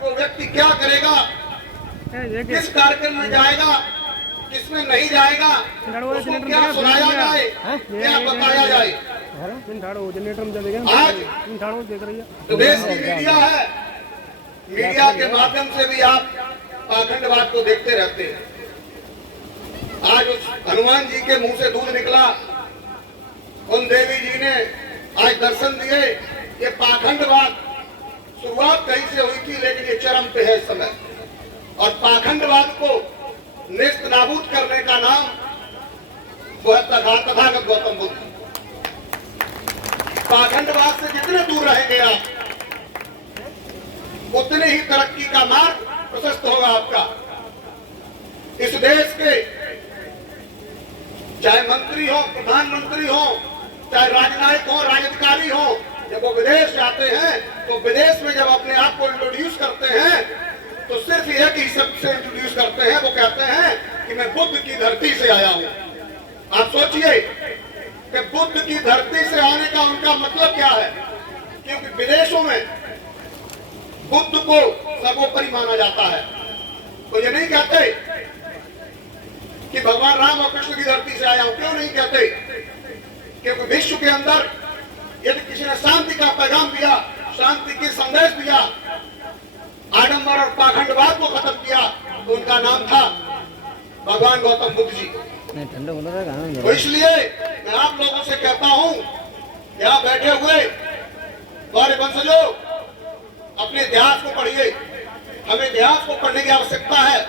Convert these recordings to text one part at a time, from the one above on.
कि वो व्यक्ति क्या करेगा, किस कार्यक्रम में जाएगा, किसमें नहीं जाएगा, उसको क्या सुनाया जाए, क्या बताया जाए। आज देश की मीडिया है, मीडिया के माध्यम से भी आप पाखंडवाद को देखते रहते हैं। आज उस हनुमान जी के मुंह से दूध निकला, उन देवी जी ने आज दर्शन दिए। ये पाखंडवाद शुरुआत कहीं से हुई थी, लेकिन ये चरम पे है इस समय। और पाखंडवाद को नेस्त नाबूद करने का नाम वो है तथागत गौतम बुद्ध। पाखंडवाद से जितने दूर रहेंगे आप, उतने ही तरक्की का मार्ग प्रशस्त होगा आपका। इस देश के चाहे मंत्री हो, प्रधानमंत्री हो, चाहे राजनयिक हो, राजधिकारी हो, जब वो विदेश जाते हैं तो विदेश में जब अपने आप को इंट्रोड्यूस करते हैं तो सिर्फ एक ही शब्द से इंट्रोड्यूस करते हैं, वो कहते हैं कि मैं बुद्ध की धरती से आया हूं। आप सोचिए कि बुद्ध की धरती से आने का उनका मतलब क्या है, क्योंकि विदेशों में बुद्ध को सर्वोपरि माना जाता है। तो ये नहीं कहते कि भगवान राम और कृष्ण की धरती से आया हूं। क्यों नहीं कहते? क्योंकि विश्व के अंदर यदि किसी ने शांति का पैगाम दिया, शांति की संदेश दिया, आडंबर और पाखंडवाद को खत्म किया, तो उनका नाम था भगवान गौतम बुद्ध जी। तो इसलिए मैं आप लोगों से कहता हूं, यहाँ बैठे हुए गौरव वंशजों, अपने इतिहास को पढ़िए। हमें इतिहास को पढ़ने की आवश्यकता है।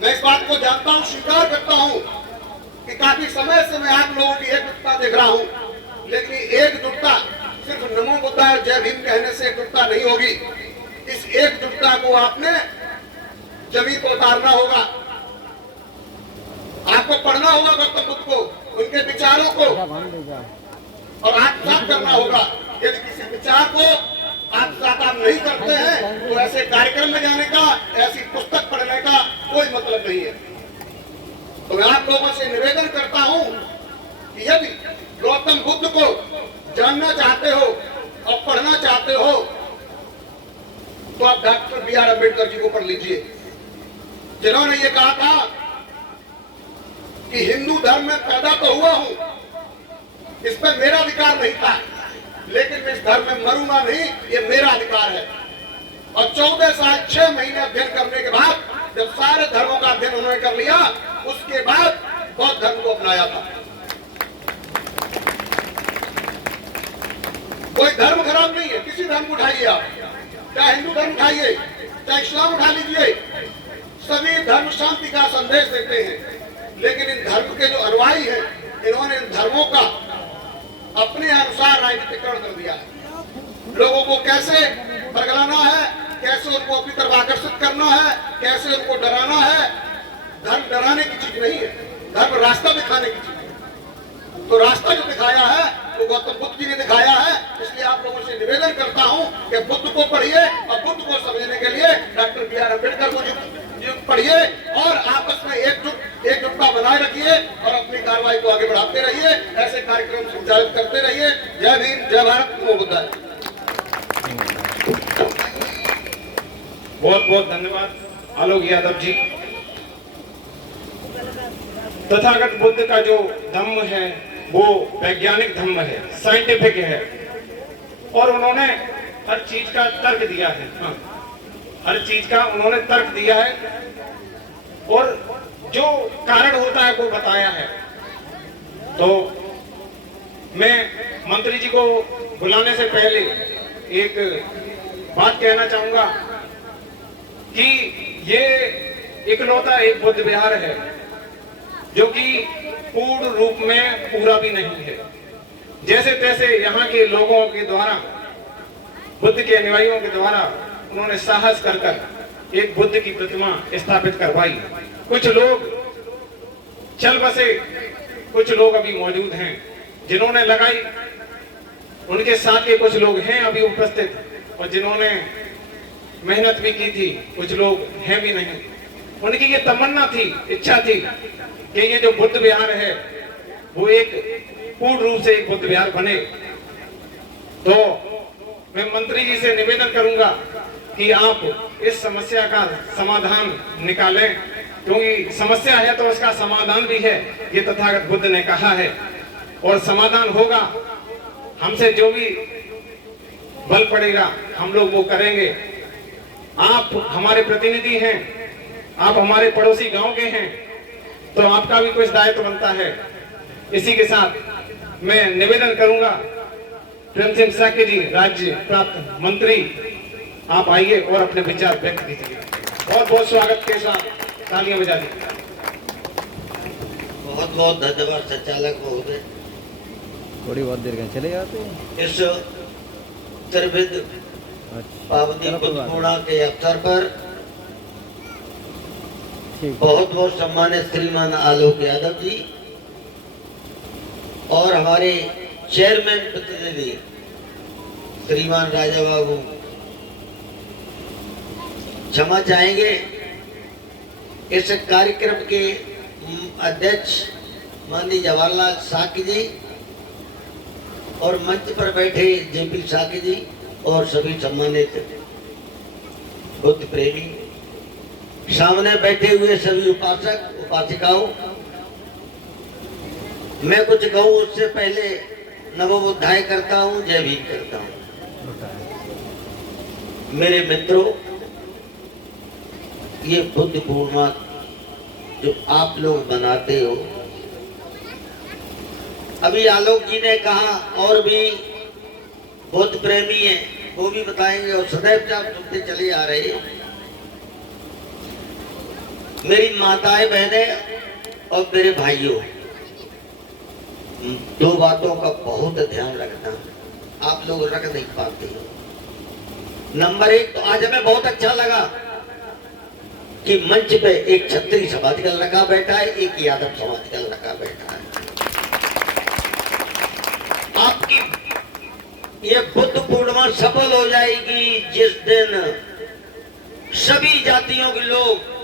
मैं इस बात को जानता हूं, स्वीकार करता हूं कि काफी समय से मैं आप लोगों की एकजुटता देख रहा हूं, लेकिन एकजुटता सिर्फ नमो बुद्धाय और जय भीम कहने से एकजुटता नहीं होगी। इस एकजुटता को आपने जमीन को उतारना होगा, आपको पढ़ना होगा गौतम बुद्ध को, उनके विचारों को, और आत्मसात करना होगा। यदि किसी विचार को आत्मसात आप नहीं करते हैं तो ऐसे कार्यक्रम में जाने का, ऐसी पुस्तक पढ़ने का कोई मतलब नहीं है। तो मैं आप लोगों से निवेदन करता हूं कि यदि गौतम बुद्ध को जानना चाहते हो और पढ़ना चाहते हो तो आप डॉक्टर बी.आर. अम्बेडकर जी को पढ़ लीजिए, जिन्होंने ये कहा था कि हिंदू धर्म में पैदा तो हुआ हूं, इस पर मेरा अधिकार नहीं था, लेकिन मैं इस धर्म में मरूंगा नहीं, ये मेरा अधिकार है। और 14 साल 6 महीने अध्ययन करने के बाद जब सारे धर्मों का अध्ययन उन्होंने कर लिया, उसके बाद बौद्ध धर्म को अपनाया था। कोई धर्म खराब नहीं है, किसी धर्म को उठाइए आप, चाहे हिंदू धर्म उठाइए, चाहे इस्लाम उठा लीजिए, सभी धर्म शांति का संदेश देते हैं। लेकिन इन धर्म के जो अनुयायी हैं, इन्होंने इन धर्मों का अपने अनुसार राजनीतिकरण कर दिया है। लोगों को कैसे बरगलाना है, कैसे उनको अपनी तरफ आकर्षित करना है, कैसे उनको डराना है। धर्म डराने की चीज नहीं है, धर्म रास्ता दिखाने की चीज है। तो रास्ता जो दिखाया है वो गौतम बुद्ध जी ने दिखाया है। इसलिए आप लोगों से निवेदन करता हूं कि बुद्ध को पढ़िए और बुद्ध को समझने के लिए डॉक्टर बी.आर. अम्बेडकर को पढ़िए और आपस में एकजुटता बनाए रखिए और अपनी कार्रवाई को आगे बढ़ाते रहिए। ऐसे कार्यक्रम संचालित करते रहिए। जय भीम, जय भारत, नमो बुद्धाय। बहुत बहुत धन्यवाद आलोक यादव जी। तथागत बुद्ध का जो धम्म है वो वैज्ञानिक धम्म है, साइंटिफिक है, और उन्होंने हर चीज का तर्क दिया है। हाँ, हर चीज का उन्होंने तर्क दिया है और जो कारण होता है वो बताया है। तो मैं मंत्री जी को बुलाने से पहले एक बात कहना चाहूंगा कि ये इकलौता एक बुद्ध विहार है जो कि पूर्ण रूप में पूरा भी नहीं है। जैसे तैसे यहाँ के लोगों के द्वारा, बुद्ध के अनुयायियों के द्वारा उन्होंने साहस कर कर एक बुद्ध की प्रतिमा स्थापित करवाई। कुछ लोग चल बसे, कुछ लोग अभी मौजूद हैं जिन्होंने लगाई, उनके साथ के कुछ लोग हैं अभी उपस्थित, और जिन्होंने मेहनत भी की थी, कुछ लोग हैं भी नहीं। उनकी ये तमन्ना थी, इच्छा थी कि ये जो बुद्ध विहार है वो एक पूर्ण रूप से एक बुद्ध विहार बने। तो मैं मंत्री जी से निवेदन करूंगा कि आप इस समस्या का समाधान निकालें, क्योंकि समस्या है तो उसका समाधान भी है, ये तथागत बुद्ध ने कहा है। और समाधान होगा, हमसे जो भी बल पड़ेगा हम लोग वो करेंगे। आप हमारे प्रतिनिधि हैं, आप हमारे पड़ोसी गांव के हैं, तो आपका भी कुछ दायित्व बनता है। इसी के साथ मैं निवेदन करूंगा, प्रेम सिंह साके जी, राज्य प्राप्त मंत्री, आप आइए और अपने विचार व्यक्त कीजिए। बहुत बहुत स्वागत के साथ तालियां बजा दीजिए। बहुत बहुत धन्यवाद संचालक महोदय। थोड़ी बहुत देर में चले जाते हैं। इस त्रिविध पावनी पूर्णिमा के अवसर पर बहुत बहुत सम्मानित श्रीमान आलोक यादव जी और हमारे चेयरमैन प्रतिनिधि श्रीमान राजा बाबू, क्षमा चाहेंगे, इस कार्यक्रम के अध्यक्ष माननीय जवाहरलाल साकी जी और मंच पर बैठे जेपी साकी जी और सभी सम्मानित बुद्ध प्रेमी, सामने बैठे हुए सभी उपासक उपासिकाओं, मैं कुछ कहूँ उससे पहले नमो बुद्धाय करता हूँ, जय भीम करता हूँ। मेरे मित्रों, ये बुद्ध पूर्णिमा जो आप लोग मनाते हो, अभी आलोक जी ने कहा और भी बुद्ध प्रेमी हैं, वो भी बताएंगे और सदैव से आप सुनते चले आ रहे हैं। मेरी माताएं बहनें और मेरे भाइयों, दो बातों का बहुत ध्यान रखना, आप लोग रख नहीं पाते हो। नंबर एक, तो आज हमें बहुत अच्छा लगा कि मंच पे एक क्षत्रिय समाधिकल लगा बैठा है, एक यादव समाधिकल लगा बैठा है। आपकी ये बुद्ध पूर्णिमा सफल हो जाएगी जिस दिन सभी जातियों के लोग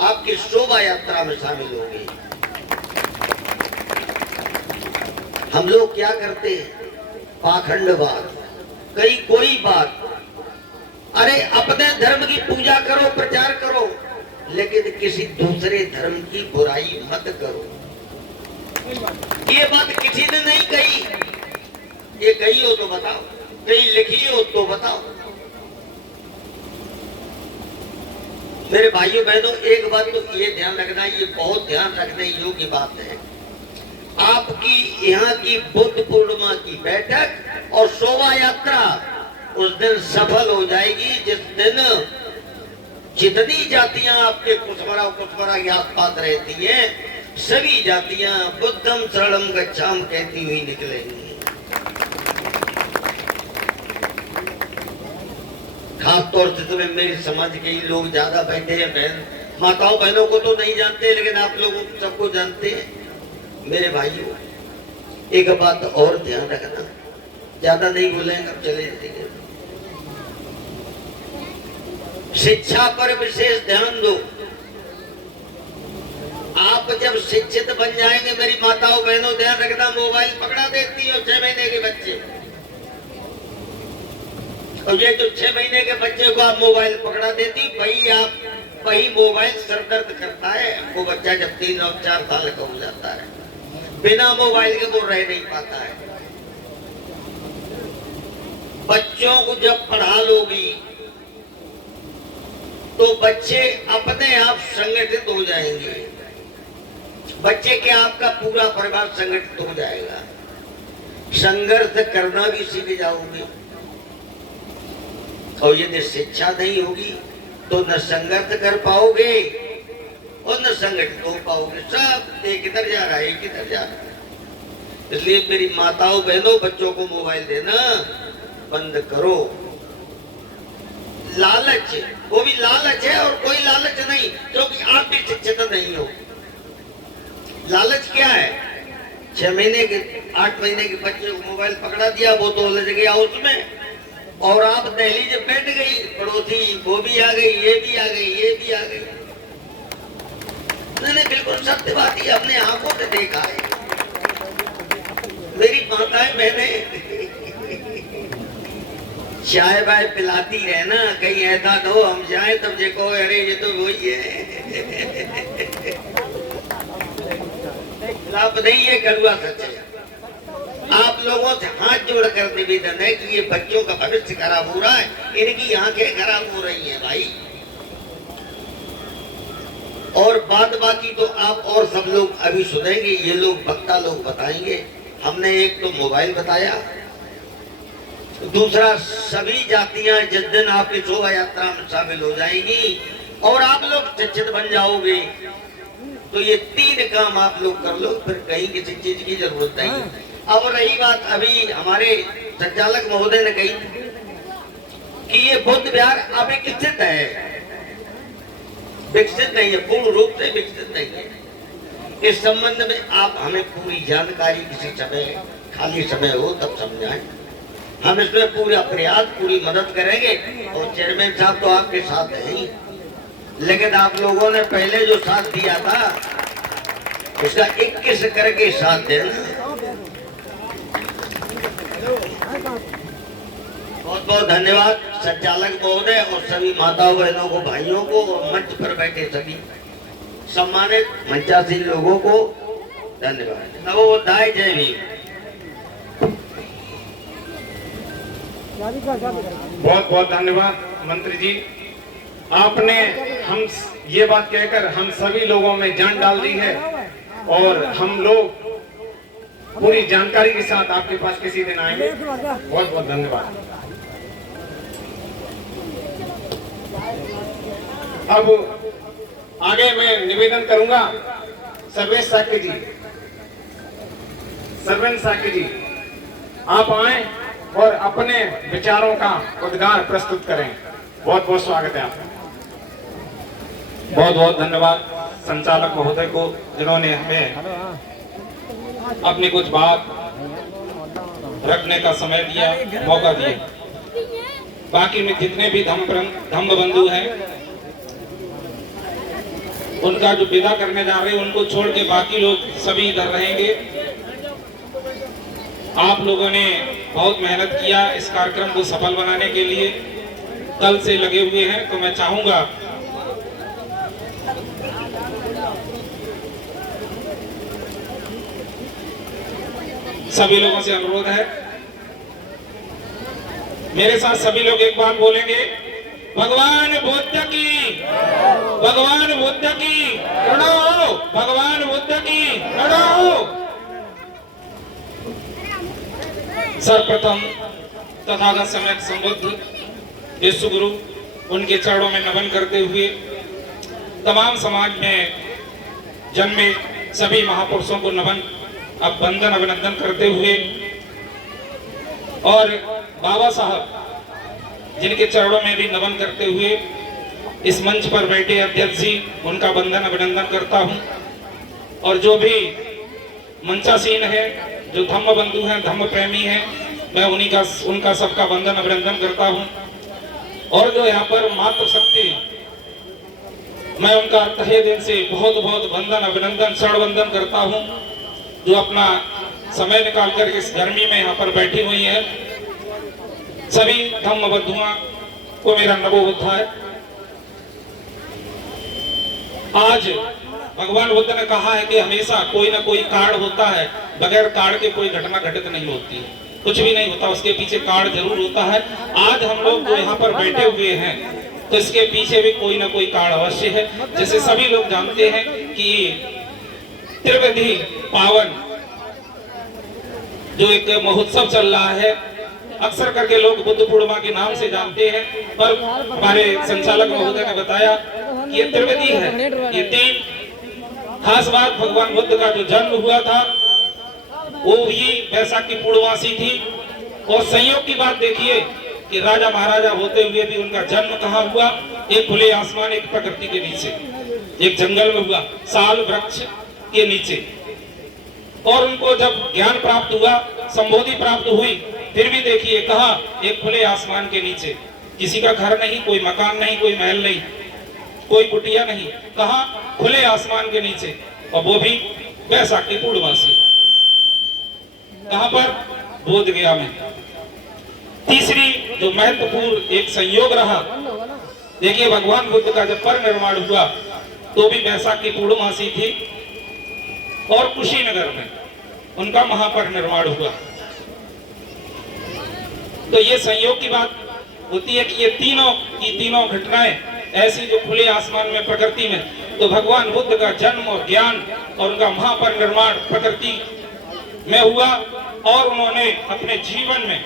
आपकी शोभा यात्रा में शामिल होंगे। हम लोग क्या करते हैं, पाखंडवाद, कई कोई बात, अरे अपने धर्म की पूजा करो, प्रचार करो, लेकिन किसी दूसरे धर्म की बुराई मत करो। ये बात किसी ने नहीं कही, ये कही हो तो बताओ, कहीं लिखी हो तो बताओ। मेरे भाइयों बहनों, एक बात तो ये ध्यान रखना, ये बहुत ध्यान रखने योग्य बात है, आपकी यहाँ की बुद्ध पूर्णिमा की बैठक और शोभा यात्रा उस दिन सफल हो जाएगी जिस दिन जितनी जातियां आपके कुशवरा के आसपास रहती हैं, सभी जातियां बुद्धम शरणम गच्छाम कहती हुई निकलेंगी। खास तौर से तुम्हें मेरी समझ के ही लोग ज्यादा बैठे हैं, बहन माताओं बहनों को तो नहीं जानते, लेकिन आप लोग सबको जानते हैं। मेरे भाइयों, एक बात और ध्यान रखना, ज्यादा नहीं बोलेंगे, अब चले जाएंगे। शिक्षा पर विशेष ध्यान दो। आप जब शिक्षित बन जाएंगे, मेरी माताओं बहनों ध्यान रखना, मोबाइल पकड़ा देती हो 6 महीने के बच्चे, और ये जो 6 महीने के बच्चे को आप मोबाइल पकड़ा देती, वही मोबाइल सर दर्द करता है। वो बच्चा जब 3 और 4 साल का हो जाता है, बिना मोबाइल के वो रह नहीं पाता है। बच्चों को जब पढ़ा लोगी तो बच्चे अपने आप संगठित हो जाएंगे, बच्चे के आपका पूरा परिवार संगठित हो जाएगा, संघर्ष करना भी सीख जाओगे। और यदि शिक्षा नहीं होगी तो न संघर्ष कर पाओगे और न संगठित हो पाओगे। सब एक इधर जा रहा है, एक इधर जा रहा है। इसलिए मेरी माताओं बहनों, बच्चों को मोबाइल देना बंद करो। लालच, वो भी लालच है और कोई लालच नहीं, क्योंकि आप भी शिक्षित नहीं हो। लालच क्या है, 6 महीने के 8 महीने के बच्चे को मोबाइल पकड़ा दिया, वो तो उलझ गया उसमें, और आप दहलीज में बैठ गई, पड़ोसी वो भी आ गई, ये भी आ गई, ये भी आ गई। मैंने बिल्कुल सत्य बात ही अपने आंखों से देखा है। मेरी माताएं बहनें चाय बाय पिलाती रहना, कहीं ऐसा न हो हम जाए तब देखो अरे ये तो वही है। आप नहीं, ये कड़वा सच है। आप लोगों से हाथ जोड़कर निवेदन है कि ये बच्चों का भविष्य खराब हो रहा है, इनकी आंखें खराब हो रही हैं भाई। और बाद बाकी तो आप और सब लोग अभी सुनेंगे, ये लोग वक्ता लोग बताएंगे। हमने एक तो मोबाइल बताया, दूसरा सभी जातियां जिस दिन आपकी शोभा यात्रा में शामिल हो जाएंगी और आप लोग शिक्षित बन जाओगे, तो ये 3 काम आप लोग कर लो, फिर कहीं किसी चीज की जरूरत नहीं। अब रही बात, अभी हमारे संचालक महोदय ने कही कि ये बुद्ध विहार अभी विकसित है, विकसित नहीं है, पूर्ण रूप से विकसित नहीं है। इस संबंध में आप हमें पूरी जानकारी किसी समय खाली समय हो तब समझाएं। हम इसमें पूरा प्रयास पूरी मदद करेंगे। और चेयरमैन साहब तो आपके साथ है ही, लेकिन आप लोगों ने पहले जो साथ दिया था उसका 21 करके साथ देना। बहुत बहुत धन्यवाद संचालक महोदय और सभी माताओं बहनों को, भाइयों को और मंच पर बैठे सभी सम्मानित मंचासीन लोगों को धन्यवाद। नमो बुद्धाय, जय भीम। बहुत बहुत धन्यवाद मंत्री जी, आपने हम ये बात कहकर हम सभी लोगों में जान डाल दी है और हम लोग पूरी जानकारी के साथ आपके पास किसी दिन आएंगे। बहुत बहुत धन्यवाद। अब आगे मैं निवेदन करूंगा सर्वेश साकी जी, सर्वेश साकी जी आप आए और अपने विचारों का उद्गार प्रस्तुत करें। बहुत बहुत स्वागत है आपका। बहुत बहुत धन्यवाद संचालक महोदय को, जिन्होंने हमें अपनी कुछ बात रखने का समय दिया, मौका दिया। बाकी में जितने भी धम्म बंधु हैं उनका जो विदा करने जा रहे हैं उनको छोड़ के बाकी लोग सभी इधर रहेंगे। आप लोगों ने बहुत मेहनत किया इस कार्यक्रम को सफल बनाने के लिए, कल से लगे हुए हैं। तो मैं चाहूंगा सभी लोगों से अनुरोध है, मेरे साथ सभी लोग एक बार बोलेंगे, भगवान बुद्ध की, भगवान बुद्ध की प्रणो, भगवान बुद्ध की प्रणो। सर्वप्रथम तथागत सम्यक संबुद्ध यीशु गुरु उनके चरणों में नमन करते हुए तमाम समाज में जन्मे सभी महापुरुषों को नमन, अब वंदन अभिनंदन करते हुए और बाबा साहब जिनके चरणों में भी नमन करते हुए इस मंच पर बैठे अध्यक्ष जी उनका वंदन अभिनंदन करता हूं। और जो भी मंचासीन है, जो धम्म बंधु हैं, धम्म प्रेमी हैं, मैं उनका सबका वंदन अभिनंदन करता हूं। और जो यहाँ पर मातृ शक्ति, मैं उनका तहे दिल से बहुत बहुत वंदन अभिनंदन शरण वंदन करता हूं, जो अपना समय निकाल कर इस गर्मी में यहाँ पर बैठी हुई है। सभी धम्म बंधुओं को मेरा नमो बुद्धाय। आज भगवान बुद्ध ने कहा है कि हमेशा कोई ना कोई कारण होता है, बगैर कारण के कोई घटना घटित नहीं होती, कुछ भी नहीं होता, उसके पीछे कारण जरूर होता है। आज हम लोग जो यहाँ पर बैठे हुए हैं तो इसके पीछे भी कोई ना कोई कारण अवश्य है। जैसे सभी लोग जानते हैं कि त्रिवेदी पावन जो एक महोत्सव चल रहा है, अक्सर करके लोग बुद्ध पूर्णिमा के नाम से जानते हैं, पर हमारे संचालक महोदय ने बताया कि ये त्रिवेदी है। ये 3 खास बात, भगवान बुद्ध का जो जन्म हुआ था वो भी बैसाखी पूर्णमासी थी। और संयोग की बात देखिए कि राजा महाराजा होते हुए भी उनका जन्म कहाँ हुआ, एक खुले आसमान, एक प्रकृति के नीचे, एक जंगल में हुआ, साल वृक्ष के नीचे। और उनको जब ज्ञान प्राप्त हुआ, संबोधि प्राप्त हुई, फिर भी देखिए कहा, एक खुले आसमान के नीचे, किसी का घर नहीं, कोई मकान नहीं, कोई महल नहीं, कोई कुटिया नहीं, कहा खुले आसमान के नीचे, और वो भी बैसाखी पूर्णमासी। कहां पर? बोध गया में। तीसरी जो महत्वपूर्ण एक संयोग रहा। देखिए भगवान बुद्ध का जब परिनिर्वाण हुआ तो भी वैशाख की पूर्णमासी थी और कुशीनगर में उनका महापरिनिर्वाण हुआ। तो ये संयोग की बात होती है कि ये तीनों घटनाएं ऐसी जो खुले आसमान में प्रकृति में, तो भगवान बुद्ध का जन्म और ज्ञान और उनका महापरिनिर्वाण प्रकृति में हुआ और उन्होंने अपने जीवन में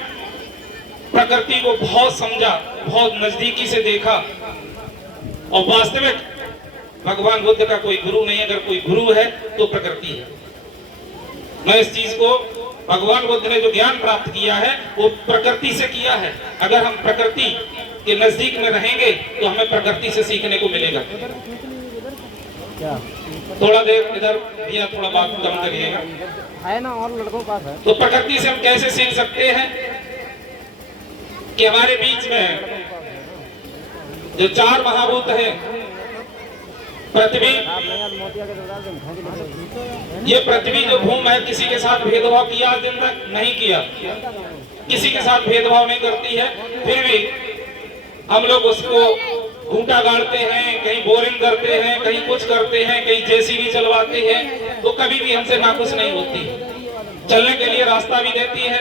प्रकृति को बहुत समझा, बहुत नजदीकी से देखा। और वास्तविक भगवान बुद्ध का कोई गुरु नहीं, अगर कोई गुरु है तो प्रकृति है। मैं इस चीज को, भगवान बुद्ध ने जो ज्ञान प्राप्त किया है वो प्रकृति से किया है। अगर हम प्रकृति के नजदीक में रहेंगे तो हमें प्रकृति से सीखने को मिलेगा। थोड़ा देर इधर भैया थोड़ा बात कम करिएगा है ना, और लड़कों के पास है। तो प्रकृति से हम कैसे सीख सकते हैं कि हमारे बीच में जो चार महाभूत हैं, पृथ्वी, ये पृथ्वी जो भूमि है, किसी के साथ भेदभाव किया आज दिन तक नहीं किया, किसी के साथ भेदभाव नहीं करती है। फिर भी हम लोग उसको घूंटा गाड़ते हैं, कहीं बोरिंग करते हैं, कहीं कुछ करते हैं, कहीं जेसीबी चलवाते हैं, तो कभी भी हमसे नाखुश नहीं होती। चलने के लिए रास्ता भी देती है,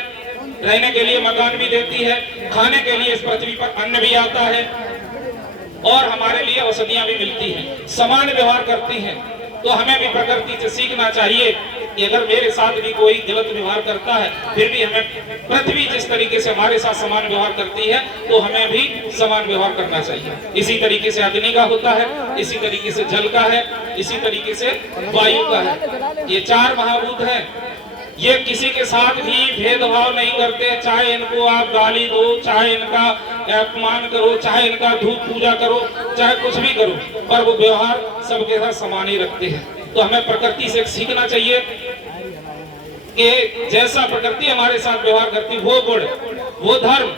रहने के लिए मकान भी देती है, खाने के लिए इस पृथ्वी पर अन्न भी आता है और हमारे लिए औषधियां भी मिलती हैं, समान व्यवहार करती हैं। तो हमें भी प्रकृति से सीखना चाहिए कि अगर मेरे साथ भी कोई गलत व्यवहार करता है, फिर भी हमें पृथ्वी जिस तरीके से हमारे साथ समान व्यवहार करती है तो हमें भी समान व्यवहार करना चाहिए। इसी तरीके से अग्नि का होता है, इसी तरीके से जल का है, इसी तरीके से वायु का है। ये चार महाभूत हैं, ये किसी के साथ भी भेदभाव नहीं करते। चाहे इनको आप गाली दो, चाहे इनका अपमान करो, चाहे इनका धूप पूजा करो, चाहे कुछ भी करो, पर वो व्यवहार सबके साथ समान ही रखते हैं। तो हमें प्रकृति से सीखना चाहिए कि जैसा प्रकृति हमारे साथ व्यवहार करती, वो गुण, वो धर्म,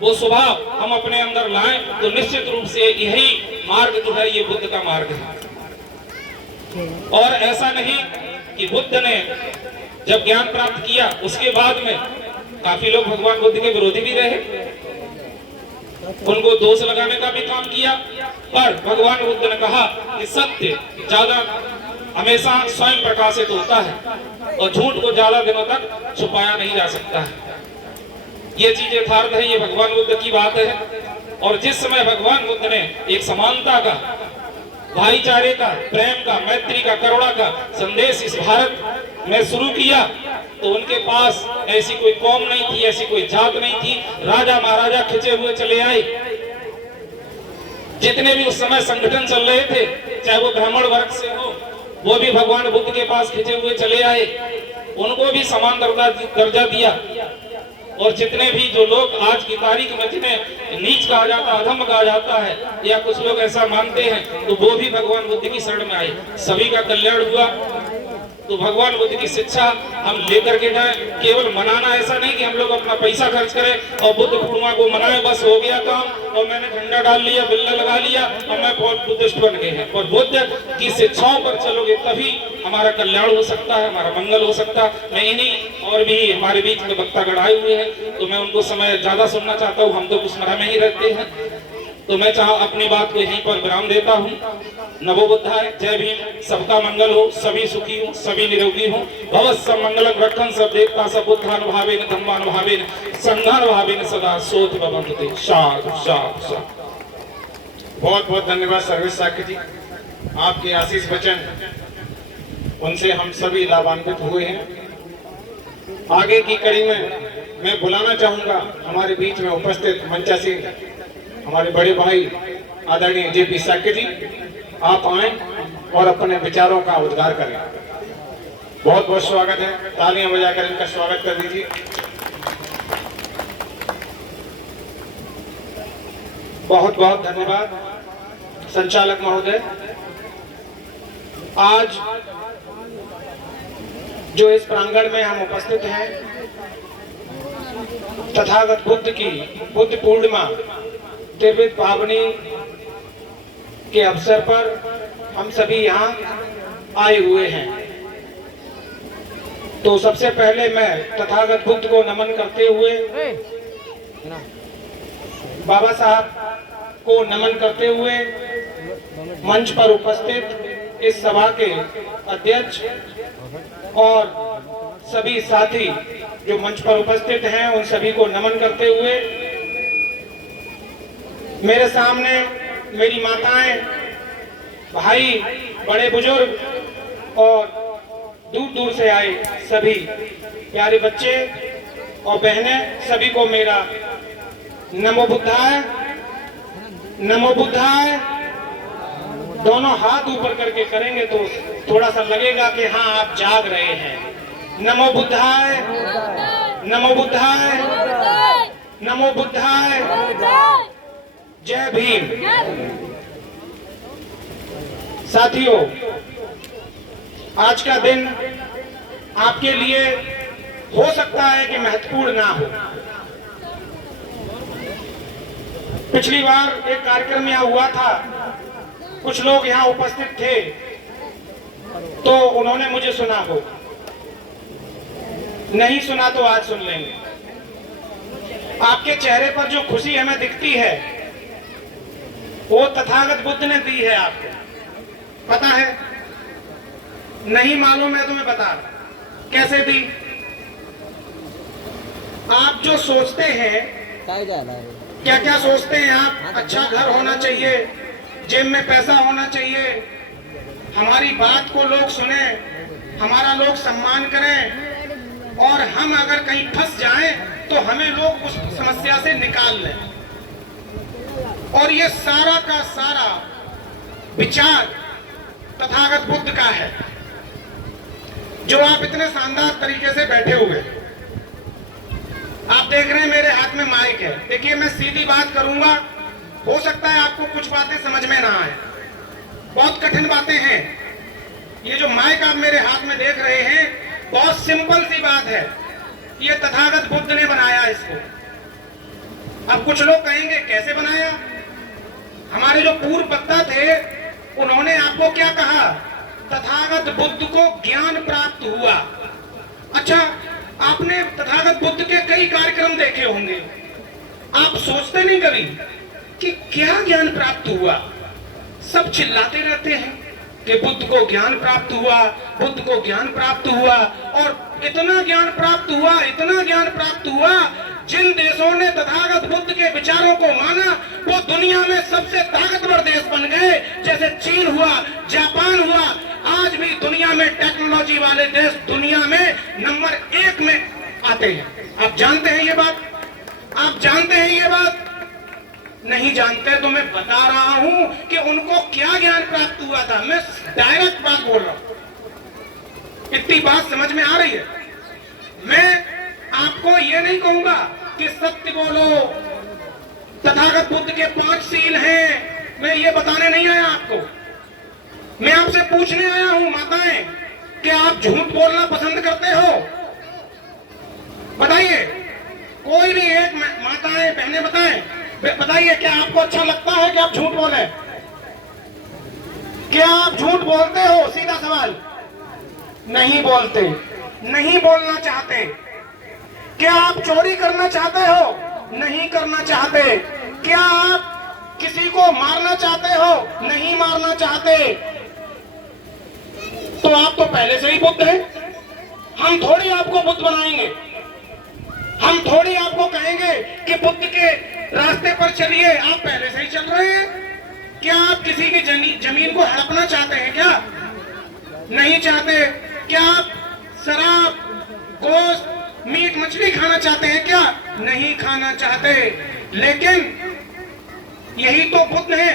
वो स्वभाव हम अपने अंदर लाएं तो निश्चित रूप से यही मार्ग जो है ये बुद्ध का मार्ग है। और ऐसा नहीं कि बुद्ध ने जब ज्ञान प्राप्त किया उसके बाद में काफी लोग भगवान बुद्ध के विरोधी भी रहे, उनको दोष लगाने का भी काम किया, पर भगवान बुद्ध ने कहा कि सत्य ज्यादा हमेशा स्वयं प्रकाशित होता है और झूठ को ज्यादा दिनों तक छुपाया नहीं जा सकता है। ये चीज यथार्थ है, ये भगवान बुद्ध की बात है। और जिस समय भगवान बुद्ध ने एक समानता का, भाईचारे का, प्रेम का, मैत्री का, करुणा का संदेश इस भारत में शुरू किया तो उनके पास ऐसी कोई कौम नहीं थी, ऐसी कोई जात नहीं थी। राजा महाराजा खिंचे हुए चले आए, जितने भी उस समय संगठन चल रहे थे, चाहे वो ब्राह्मण वर्ग से हो, वो भी भगवान बुद्ध के पास खिंचे हुए चले आए, उनको भी समान दर्जा दिया। और जितने भी जो लोग आज की तारीख में जिन्हें नीच कहा जाता है, अधम कहा जाता है, या कुछ लोग ऐसा मानते हैं, तो वो भी भगवान बुद्ध की शरण में आए, सभी का कल्याण हुआ। तो भगवान बुद्ध की शिक्षा हम लेकर के जाए, केवल मनाना ऐसा नहीं कि हम लोग अपना पैसा खर्च करें और बुद्ध पूर्णिमा को मनाएं, बस हो गया काम और मैंने झंडा डाल लिया, बिल्ला लगा लिया और मैं बहुत बुद्धिस्ट बन गए हैं। और बुद्ध की शिक्षाओं पर चलोगे तभी हमारा कल्याण हो सकता है, हमारा मंगल हो सकता है। मैं इन्हीं और भी हमारे बीच में वक्तागण आए हुए हैं, तो मैं उनको समय ज्यादा सुनना चाहता हूँ, हम तो कुशमरा में ही रहते हैं, तो मैं अपनी बात को यहीं पर विराम देता हूँ। नमो बुद्धाय, जय भीम, सबका मंगल हो, सभी सुखी हो, सभी निरोगी हो, भवत सब मंगलम रक्षण सब देवता सब बुद्धानुभावेन धम्मानुभावेन संघानुभावेन सदा सोत भवन्ते। साधु साधु साधु। बहुत बहुत धन्यवाद सर्वेश साक्य जी, आपके आशीष वचन, उनसे हम सभी लाभान्वित हुए हैं। आगे की कड़ी में मैं बुलाना चाहूंगा हमारे बीच में उपस्थित मंचासी हमारे बड़े भाई आदरणीय जेपी साक्य जी, आप आए और अपने विचारों का उद्गार करें। बहुत बहुत स्वागत है, तालियां बजाकर इनका स्वागत कर दीजिए। बहुत बहुत धन्यवाद संचालक महोदय। आज जो इस प्रांगण में हम उपस्थित हैं, तथागत बुद्ध की बुद्ध पूर्णिमा त्रिविध पावनी के अवसर पर हम सभी यहाँ आए हुए हैं। तो सबसे पहले मैं तथागत बुद्ध को नमन करते हुए बाबा साहब को नमन करते हुए मंच पर उपस्थित इस सभा के अध्यक्ष और सभी साथी जो मंच पर उपस्थित हैं उन सभी को नमन करते हुए मेरे सामने मेरी माताएं, भाई, बड़े बुजुर्ग और दूर दूर से आए सभी प्यारे बच्चे और बहनें, सभी को मेरा नमो बुद्धाय, नमो बुद्धाय। दोनों हाथ ऊपर करके करेंगे तो थोड़ा सा लगेगा कि हाँ आप जाग रहे हैं। नमो बुद्धाय, नमो बुद्धाय, नमो बुद्धाय, जय भीम। साथियों, आज का दिन आपके लिए हो सकता है कि महत्वपूर्ण ना हो। पिछली बार एक कार्यक्रम यहाँ हुआ था, कुछ लोग यहाँ उपस्थित थे तो उन्होंने मुझे सुना हो, नहीं सुना तो आज सुन लेंगे। आपके चेहरे पर जो खुशी हमें दिखती है वो तथागत बुद्ध ने दी है। आपको पता है? नहीं मालूम है तो मैं बता रहा कैसे दी। आप जो सोचते हैं, क्या क्या सोचते हैं आप? अच्छा घर होना चाहिए, जेब में पैसा होना चाहिए, हमारी बात को लोग सुने, हमारा लोग सम्मान करें और हम अगर कहीं फंस जाएं तो हमें लोग उस समस्या से निकाल लें। और ये सारा का सारा विचार तथागत बुद्ध का है, जो आप इतने शानदार तरीके से बैठे हुए। आप देख रहे हैं मेरे हाथ में माइक है। देखिए, मैं सीधी बात करूंगा, हो सकता है आपको कुछ बातें समझ में ना आए, बहुत कठिन बातें हैं। ये जो माइक आप मेरे हाथ में देख रहे हैं, बहुत सिंपल सी बात है, ये तथागत बुद्ध ने बनाया इसको। अब कुछ लोग कहेंगे कैसे बनाया? हमारे जो पूर्व वक्ता थे उन्होंने आपको क्या कहा? तथागत बुद्ध को ज्ञान प्राप्त हुआ। अच्छा, आपने तथागत बुद्ध के कई कार्यक्रम देखे होंगे, आप सोचते नहीं कभी कि क्या ज्ञान प्राप्त हुआ? सब चिल्लाते रहते हैं कि बुद्ध को ज्ञान प्राप्त हुआ, बुद्ध को ज्ञान प्राप्त हुआ, और इतना ज्ञान प्राप्त हुआ, इतना ज्ञान प्राप्त हुआ, जिन देशों ने तथागत बुद्ध के विचारों को माना वो दुनिया में सबसे ताकतवर देश बन गए। जैसे चीन हुआ, जापान हुआ, आज भी दुनिया में टेक्नोलॉजी वाले देश दुनिया में नंबर 1 में आते हैं। आप जानते हैं ये बात? आप जानते हैं ये बात? नहीं जानते तो मैं बता रहा हूं कि उनको क्या ज्ञान प्राप्त हुआ था। मैं डायरेक्ट बात बोल रहा हूं, इतनी बात समझ में आ रही है। मैं आपको ये नहीं कहूंगा कि सत्य बोलो, तथागत बुद्ध के 5 सील हैं, मैं ये बताने नहीं आया आपको। मैं आपसे पूछने आया हूं माताएं, कि आप झूठ बोलना पसंद करते हो? बताइए, कोई भी एक माताएं, बहनें बताएं, बताइए, क्या आपको अच्छा लगता है कि आप झूठ बोले? क्या आप झूठ बोलते हो? सीधा सवाल। नहीं बोलते, नहीं बोलना चाहते। क्या आप चोरी करना चाहते हो? नहीं करना चाहते। क्या आप किसी को मारना चाहते हो? नहीं मारना चाहते। तो आप तो पहले से ही बुद्ध हैं। हम थोड़ी आपको बुद्ध बनाएंगे, हम थोड़ी आपको कहेंगे कि बुद्ध के रास्ते पर चलिए, आप पहले से ही चल रहे हैं। क्या आप किसी की जमीन को हड़पना चाहते हैं? क्या नहीं चाहते? क्या आप शराब, गोश्त, मीट मछली खाना चाहते हैं? क्या नहीं खाना चाहते। लेकिन यही तो बुद्ध है,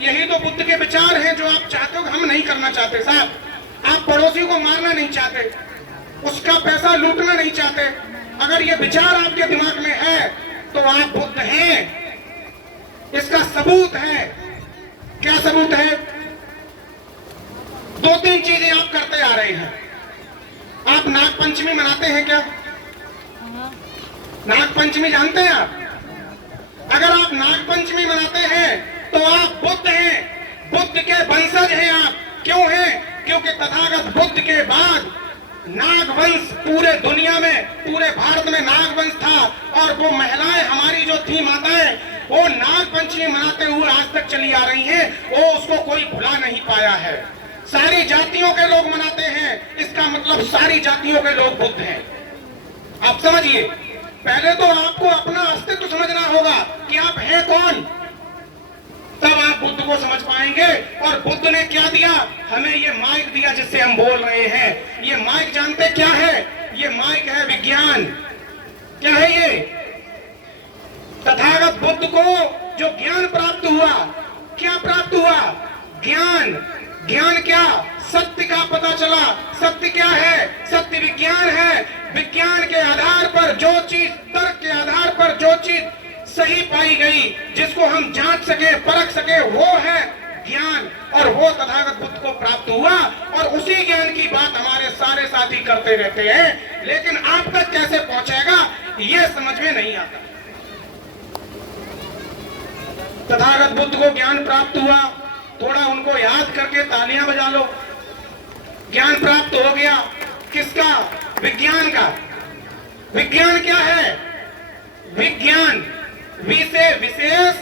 यही तो बुद्ध के विचार हैं जो आप चाहते हो। हम नहीं करना चाहते साहब। आप पड़ोसी को मारना नहीं चाहते, उसका पैसा लूटना नहीं चाहते। अगर ये विचार आपके दिमाग में है तो आप बुद्ध हैं। इसका सबूत है। क्या सबूत है? 2-3 चीजें आप करते आ रहे हैं। आप नाग पंचमी मनाते हैं क्या? नाग पंचमी जानते हैं आप? अगर आप नाग पंचमी मनाते हैं तो आप बुद्ध हैं, बुद्ध के वंशज हैं आप। क्यों हैं? क्योंकि तथागत बुद्ध के बाद नागवंश पूरे दुनिया में, पूरे भारत में नागवंश था। और वो महिलाएं हमारी जो थी, माताएं, वो नाग पंचमी मनाते हुए आज तक चली आ रही हैं, वो उसको कोई भुला नहीं पाया है। सारी जातियों के लोग मनाते हैं, इसका मतलब सारी जातियों के लोग बुद्ध हैं। आप समझिए, पहले तो आपको अपना अस्तित्व समझना होगा कि आप हैं कौन, तब आप बुद्ध को समझ पाएंगे। और बुद्ध ने क्या दिया हमें? ये माइक दिया जिससे हम बोल रहे हैं। ये माइक जानते क्या है? ये माइक है विज्ञान। क्या है ये? तथागत बुद्ध को जो ज्ञान प्राप्त हुआ, क्या प्राप्त हुआ? ज्ञान। ज्ञान क्या? सत्य का पता चला। सत्य क्या है? सत्य विज्ञान है। विज्ञान के आधार पर जो चीज, तर्क के आधार पर जो चीज सही पाई गई, जिसको हम जांच सके, परख सके, वो है ज्ञान। और वो तथागत बुद्ध को प्राप्त हुआ और उसी ज्ञान की बात हमारे सारे साथी करते रहते हैं, लेकिन आप तक कैसे पहुंचेगा ये समझ में नहीं आता। तथागत बुद्ध को ज्ञान प्राप्त हुआ, थोड़ा उनको याद करके तालियां बजा लो। ज्ञान प्राप्त हो गया, किसका? विज्ञान का। विज्ञान क्या है? विज्ञान, वि से विशेष,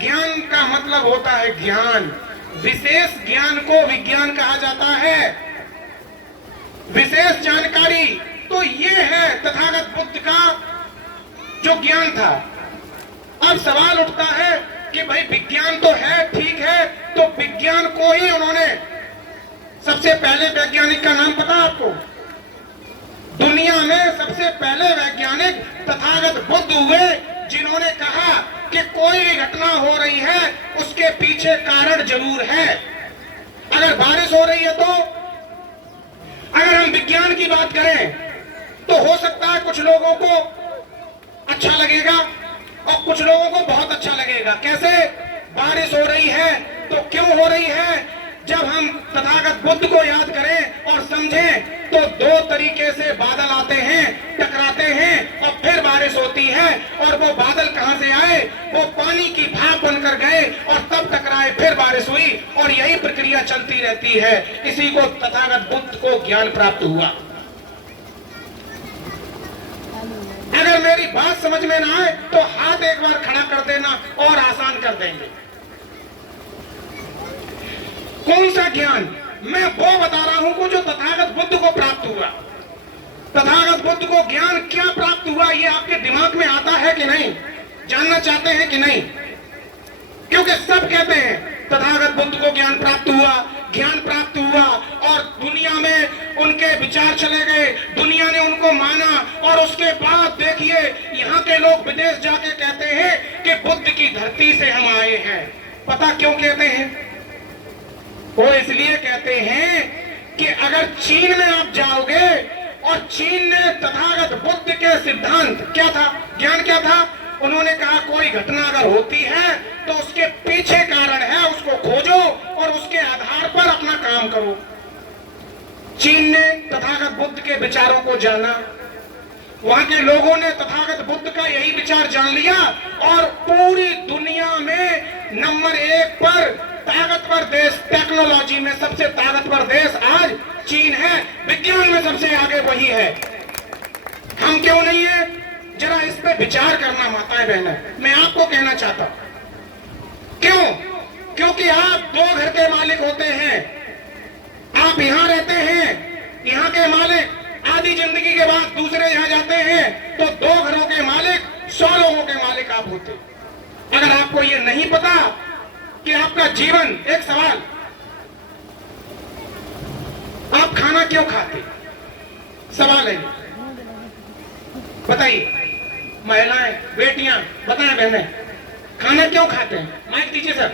ज्ञान का मतलब होता है ज्ञान। विशेष ज्ञान को विज्ञान कहा जाता है। विशेष जानकारी तो ये है तथागत बुद्ध का जो ज्ञान था। अब सवाल उठता है कि भाई विज्ञान तो है, ठीक है, तो विज्ञान को ही उन्होंने, सबसे पहले वैज्ञानिक का नाम पता आपको? दुनिया में सबसे पहले वैज्ञानिक तथागत बुद्ध हुए, जिन्होंने कहा कि कोई भी घटना हो रही है उसके पीछे कारण जरूर है। अगर बारिश हो रही है तो अगर हम विज्ञान की बात करें तो हो सकता है कुछ लोगों को अच्छा लगेगा और कुछ लोगों को बहुत अच्छा लगेगा। कैसे? बारिश हो रही है तो क्यों हो रही है? जब हम तथागत बुद्ध को याद करें और समझें तो दो तरीके से बादल आते हैं, टकराते हैं और फिर बारिश होती है। और वो बादल कहां से आए? वो पानी की भाप बनकर गए और तब टकराए, फिर बारिश हुई, और यही प्रक्रिया चलती रहती है। इसी को तथागत बुद्ध को ज्ञान प्राप्त हुआ। अगर मेरी बात समझ में ना आए तो हाथ एक बार खड़ा कर देना और आसान कर देंगे। कौन सा ज्ञान? मैं वो बता रहा हूं जो तथागत बुद्ध को प्राप्त हुआ। तथागत बुद्ध को ज्ञान क्या प्राप्त हुआ ये आपके दिमाग में आता है कि नहीं? जानना चाहते हैं कि नहीं? क्योंकि सब कहते हैं तथागत बुद्ध को ज्ञान प्राप्त हुआ, ज्ञान प्राप्त हुआ, और दुनिया में उनके विचार चले गए, दुनिया ने उनको माना। और उसके बाद देखिए यहाँ के लोग विदेश जाके कहते हैं कि बुद्ध की धरती से हम आए हैं। पता क्यों कहते हैं? वो इसलिए कहते हैं कि अगर चीन में आप जाओगे और चीन ने तथागत बुद्ध के सिद्धांत क्या था, ज्ञान क्या था, उन्होंने कहा कोई घटना अगर होती है तो उसके पीछे कारण है, उसको खोजो और उसके आधार पर अपना काम करो। चीन ने तथागत बुद्ध के विचारों को जाना, वहां के लोगों ने तथागत बुद्ध का यही विचार जान लिया और पूरी दुनिया में नंबर 1 पर ताकतवर देश, टेक्नोलॉजी में सबसे ताकतवर देश आज चीन है, विज्ञान में सबसे आगे वही है। हम क्यों नहीं है? जरा इस पे विचार करना माताएं बहनें, मैं आपको कहना चाहता हूं। क्यों? क्योंकि आप 2 घर के मालिक होते हैं। आप यहां रहते हैं, यहां के मालिक, आधी जिंदगी के बाद दूसरे यहां जाते हैं तो 2 घरों के मालिक, 100 लोगों के मालिक आप होते। अगर आपको ये नहीं पता कि आपका जीवन, एक सवाल, आप खाना क्यों खाते? सवाल है, बताइए महिलाएं, बेटियां, बताएं बहनें, खाना क्यों खाते हैं? माइक दीजिए सर,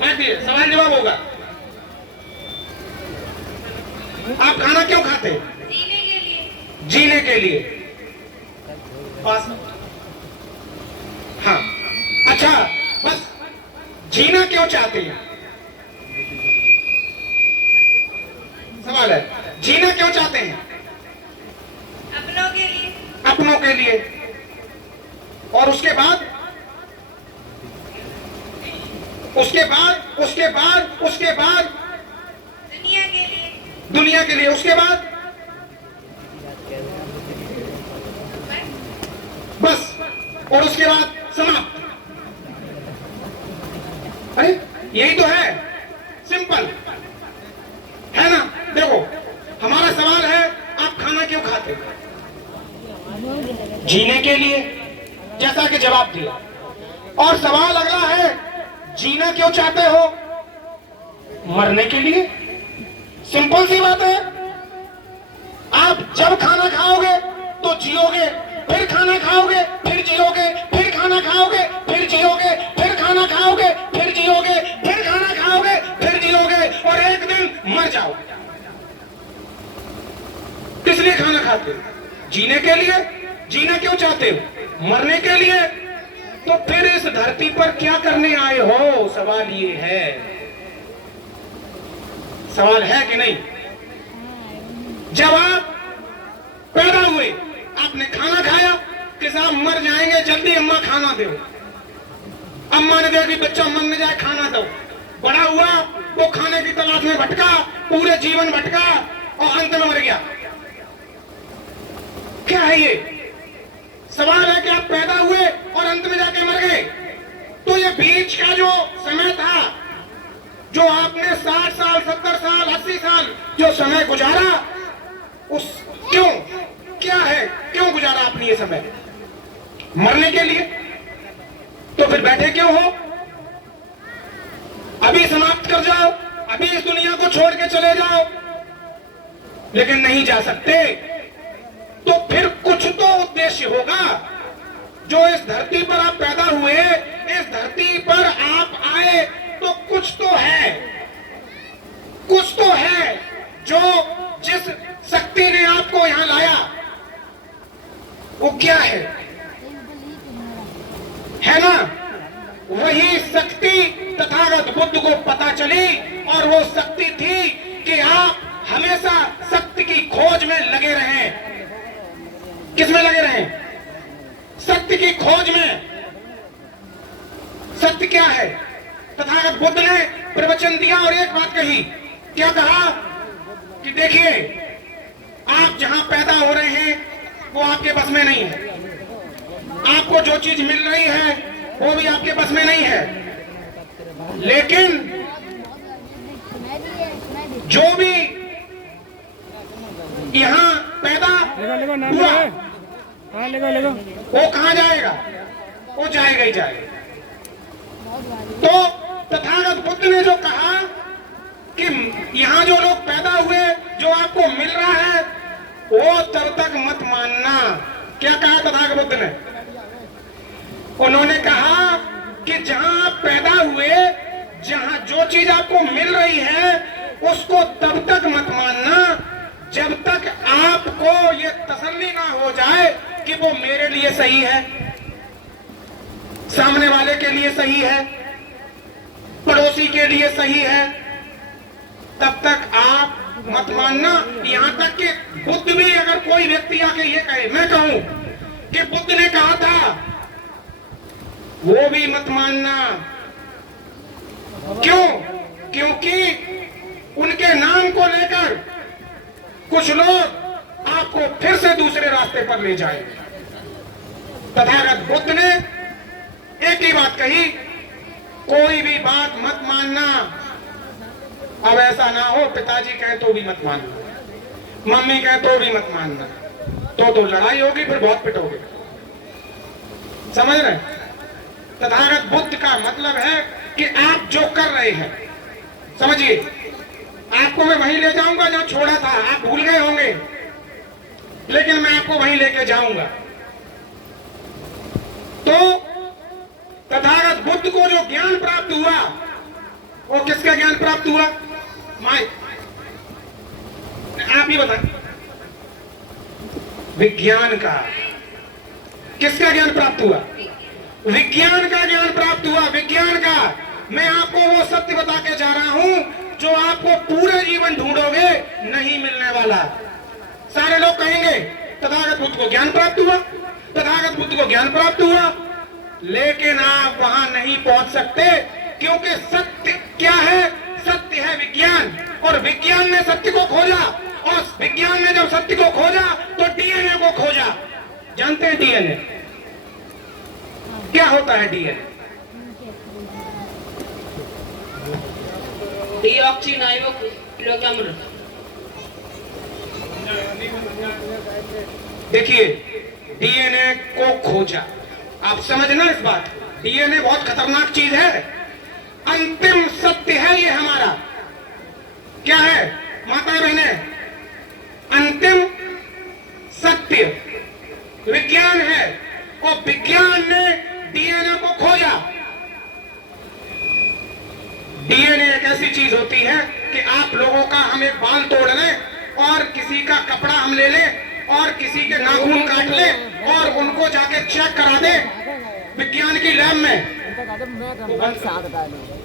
माइक दीजिए, सवाल जवाब होगा। आप खाना क्यों खाते हैं? जीने के लिए। जीने के लिए। पास, हाँ, अच्छा, बस जीना क्यों चाहते हैं? सवाल है, जीना क्यों चाहते हैं? अपनों के लिए। अपनों के लिए। और उसके बाद उसके बाद उसके बाद उसके बाद दुनिया के लिए। दुनिया के लिए। उसके बाद बस, और उसके बाद समाप्त। अरे यही तो है, सिंपल है ना। देखो हमारा सवाल है, आप खाना क्यों खाते हो? जीने के लिए, जैसा कि जवाब दिया। और सवाल अगला है, जीना क्यों चाहते हो? मरने के लिए। सिंपल सी बात है। आप जब खाना खाओगे तो जियोगे, फिर खाना खाओगे फिर जियोगे, फिर खाना खाओगे फिर जियोगे, फिर खाना खाओगे फिर जियोगे, फिर खाना खाओगे फिर जियोगे, और एक दिन मर जाओगे। किस लिए खाना खाते हो? जीने के लिए। जीना क्यों चाहते हो? मरने के लिए। तो फिर इस धरती पर क्या करने आए हो? सवाल ये है। सवाल है कि नहीं? जब आप पैदा हुए, आपने खाना खाया कि साहब मर जाएंगे जल्दी, अम्मा खाना दो। अम्मा ने देखा कि बच्चा मर जाए, खाना दो। बड़ा हुआ, वो खाने की तलाश में भटका, पूरे जीवन भटका और अंत में मर गया। क्या है ये? सवाल है कि आप पैदा हुए और अंत में जाके मर गए। तो ये बीच का जो समय था, जो आपने 60 साल 70 साल 80 साल जो समय गुजारा, उस क्यों, क्या है, क्यों गुजारा आपने ये समय? मरने के लिए। तो फिर बैठे क्यों हो? अभी समाप्त कर जाओ, अभी इस दुनिया को छोड़ के चले जाओ, लेकिन नहीं जा सकते। तो फिर कुछ तो उद्देश्य होगा। जो इस धरती पर आप पैदा हुए, इस धरती पर आप आए, तो कुछ तो है, कुछ तो है जो जिस शक्ति ने आपको यहां लाया, वो क्या है ना? वही शक्ति तथागत बुद्ध को पता चली, और वो शक्ति थी कि आप हमेशा सत्य की खोज में लगे रहें। किसमें लगे रहें? सत्य की खोज में। सत्य क्या है? तथागत बुद्ध ने प्रवचन दिया और एक बात कही। क्या कहा? कि देखिए, आप जहां पैदा हो रहे हैं वो आपके बस में नहीं है, आपको जो चीज मिल रही है वो भी आपके बस में नहीं है, लेकिन जो भी यहाँ पैदा हुआ वो कहाँ जाएगा? वो जाएगा ही जाएगा। तो तथागत बुद्ध ने जो कहा कि यहाँ जो लोग पैदा हुए, जो आपको मिल रहा है, वो तब तक मत मानना। क्या कहा तथागत बुद्ध ने? उन्होंने कहा कि जहां आप पैदा हुए, जहां जो चीज आपको मिल रही है, उसको तब तक मत मानना जब तक आपको ये तसल्ली ना हो जाए कि वो मेरे लिए सही है, सामने वाले के लिए सही है, पड़ोसी के लिए सही है। तब तक आप मत मानना। यहां तक कि बुद्ध भी, अगर कोई व्यक्ति आके ये कहे, मैं कहूं कि बुद्ध ने कहा था, वो भी मत मानना। क्यों? क्योंकि उनके नाम को लेकर कुछ लोग आपको फिर से दूसरे रास्ते पर ले जाएंगे। तथागत बुद्ध ने एक ही बात कही, कोई भी बात मत मानना। अब ऐसा ना हो पिताजी कहे तो भी मत मानना, मम्मी कहे तो भी मत मानना, तो लड़ाई होगी, फिर बहुत पिटोगे। समझ रहे? तथागत बुद्ध का मतलब है कि आप जो कर रहे हैं, समझिए, आपको मैं वहीं ले जाऊंगा जहां छोड़ा था। आप भूल गए होंगे, लेकिन मैं आपको वहीं लेके जाऊंगा। तो तथागत बुद्ध को जो ज्ञान प्राप्त हुआ, वो किसका ज्ञान प्राप्त हुआ? आप ही बताएं। विज्ञान का। किसका ज्ञान प्राप्त हुआ? विज्ञान का ज्ञान प्राप्त हुआ। विज्ञान का। मैं आपको वो सत्य बता के जा रहा हूं जो आपको पूरे जीवन ढूंढोगे नहीं मिलने वाला। सारे लोग कहेंगे तथागत बुद्ध को ज्ञान प्राप्त हुआ, तथागत बुद्ध को ज्ञान प्राप्त हुआ, लेकिन आप वहां नहीं पहुंच सकते, क्योंकि सत्य क्या है? सत्य है विज्ञान, और विज्ञान ने सत्य को खोजा, और विज्ञान ने जब सत्य को खोजा तो डीएनए को खोजा। जानते हैं डीएनए क्या होता है? DNA deoxynitro kilogram. देखिए, डीएनए को खोजा, आप समझना इस बात, डीएनए बहुत खतरनाक चीज है, अंतिम सत्य है ये हमारा। क्या है माता बहने? अंतिम सत्य विज्ञान है, और विज्ञान ने डीएनए को खोजा। डीएनए एक ऐसी चीज होती है कि आप लोगों का हम एक बाल तोड़ लें और किसी का कपड़ा हम ले लें और किसी के नाखून काट लें और उनको जाके चेक करा दें विज्ञान की लैब में।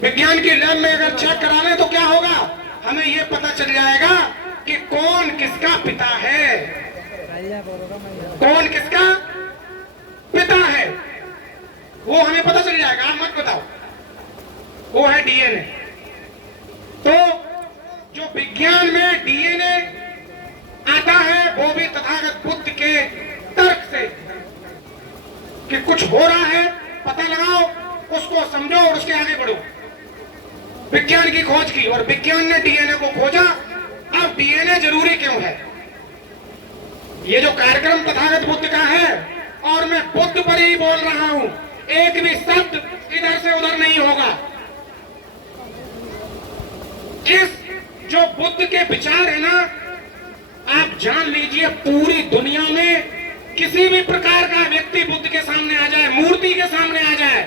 विज्ञान की लैब में अगर चेक करा लें तो क्या होगा? हमें ये पता चल जाएगा कि कौन किसका पिता है, कौन किसका पिता है, वो हमें पता चल जाएगा। आप मत बताओ, वो है डीएनए। तो जो विज्ञान में डीएनए आता है वो भी तथागत बुद्ध के तर्क से कि कुछ हो रहा है, पता लगाओ, उसको समझो और उसके आगे बढ़ो। विज्ञान की खोज की और विज्ञान ने डीएनए को खोजा। अब डीएनए जरूरी क्यों है? ये जो कार्यक्रम तथागत बुद्ध का है और मैं बुद्ध पर ही बोल रहा हूं, एक भी शब्द इधर से उधर नहीं होगा। इस जो बुद्ध के विचार है ना, आप जान लीजिए पूरी दुनिया में किसी भी प्रकार का व्यक्ति बुद्ध के सामने आ जाए, मूर्ति के सामने आ जाए,